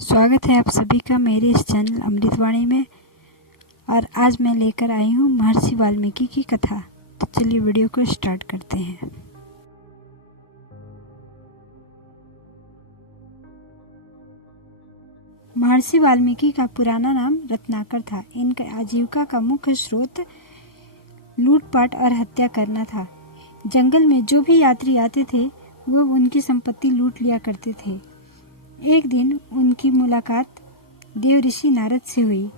स्वागत है आप सभी का मेरे इस चैनल अमृतवाणी में। और आज मैं लेकर आई हूँ महर्षि वाल्मीकि की कथा। तो चलिए वीडियो को स्टार्ट करते हैं। महर्षि वाल्मीकि का पुराना नाम रत्नाकर था। इनके आजीविका का मुख्य स्रोत लूटपाट और हत्या करना था। जंगल में जो भी यात्री आते थे वो उनकी संपत्ति लूट लिया करते थे। एक दिन उनकी मुलाकात देव ऋषि नारद से हुई।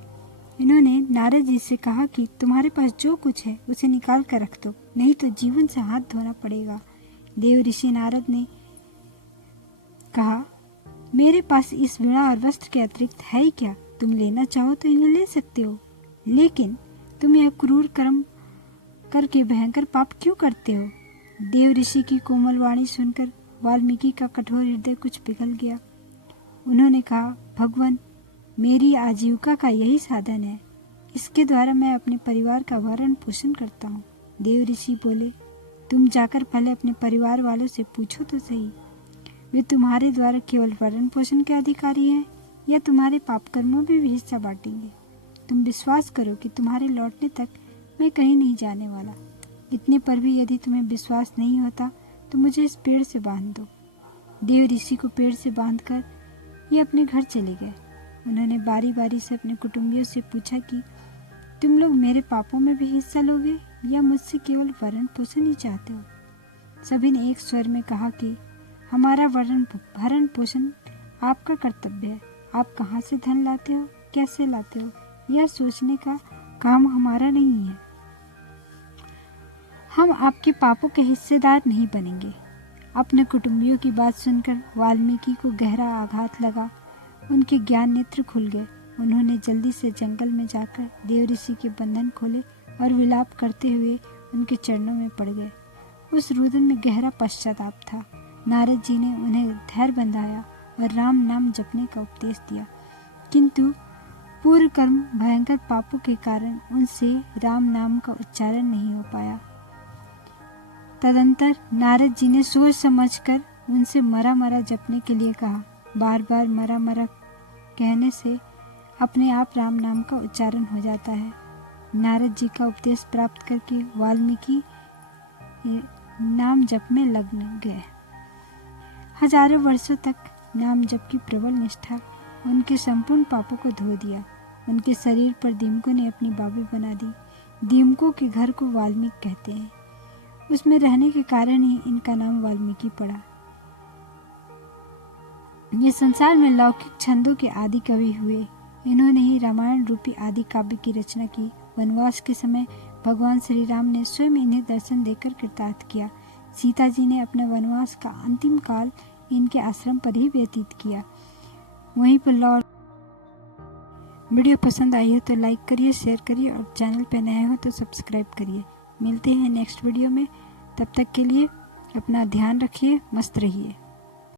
इन्होंने नारद जी से कहा कि तुम्हारे पास जो कुछ है उसे निकाल कर रख दो, नहीं तो जीवन से हाथ धोना पड़ेगा। देव ऋषि नारद ने कहा, मेरे पास इस वीणा और वस्त्र के अतिरिक्त है ही क्या? तुम लेना चाहो तो इन्हें ले सकते हो, लेकिन तुम यह क्रूर कर्म करके भयंकर पाप क्यों करते हो? देव ऋषि की कोमल वाणी सुनकर वाल्मीकि का कठोर हृदय कुछ पिघल गया। उन्होंने कहा, भगवान, मेरी आजीविका का यही साधन है। इसके द्वारा मैं अपने परिवार का भरण पोषण करता हूँ। देव ऋषि बोले, तुम जाकर पहले अपने परिवार वालों से पूछो तो सही, वे तुम्हारे द्वारा केवल भरण पोषण के अधिकारी हैं या तुम्हारे पाप कर्मों में भी हिस्सा बांटेंगे? तुम विश्वास करो कि तुम्हारे लौटने तक मैं कहीं नहीं जाने वाला। इतने पर भी यदि तुम्हें विश्वास नहीं होता तो मुझे इस पेड़ से बांध दो। देव ऋषि को पेड़ से बांधकर ये अपने घर चले गए। उन्होंने बारी बारी से अपने कुटुंबियों से पूछा कि तुम लोग मेरे पापों में भी हिस्सा लोगे या मुझसे केवल भरण पोषण ही चाहते हो? सभी ने एक स्वर में कहा कि हमारा भरण पोषण आपका कर्तव्य है। आप कहाँ से धन लाते हो, कैसे लाते हो, यह सोचने का काम हमारा नहीं है। हम आपके पापों के हिस्सेदार नहीं बनेंगे। अपने कुटुंबियों की बात सुनकर वाल्मीकि को गहरा आघात लगा। उनके ज्ञान नेत्र खुल गए। उन्होंने जल्दी से जंगल में जाकर देव ऋषि के बंधन खोले और विलाप करते हुए उनके चरणों में पड़ गए। उस रुदन में गहरा पश्चाताप था। नारद जी ने उन्हें धैर्य बंधाया और राम नाम जपने का उपदेश दिया, किंतु पूर्व कर्म भयंकर पापों के कारण उनसे राम नाम का उच्चारण नहीं हो पाया। तदंतर नारद जी ने सोच समझकर उनसे मरा मरा जपने के लिए कहा। बार बार मरा मरा कहने से अपने आप राम नाम का उच्चारण हो जाता है। नारद जी का उपदेश प्राप्त करके वाल्मीकि नाम जप में लग गए। हजारों वर्षों तक नाम जप की प्रबल निष्ठा उनके संपूर्ण पापों को धो दिया। उनके शरीर पर दीमकों ने अपनी बाबें बना दी। दीमकों के घर को वाल्मीकि कहते हैं। उसमें रहने के कारण ही इनका नाम वाल्मीकि पड़ा। ये संसार में लौकिक छंदों के आदि कवि हुए। इन्होंने ही रामायण रूपी आदि काव्य की रचना की। वनवास के समय भगवान श्री राम ने स्वयं इन्हें दर्शन देकर कृतार्थ किया। सीता जी ने अपने वनवास का अंतिम काल इनके आश्रम पर ही व्यतीत किया। वहीं पर लौट। वीडियो पसंद आई हो तो लाइक करिए, शेयर करिए और चैनल पर नए हो तो सब्सक्राइब करिए। मिलते हैं नेक्स्ट वीडियो में। तब तक के लिए अपना ध्यान रखिए, मस्त रहिए।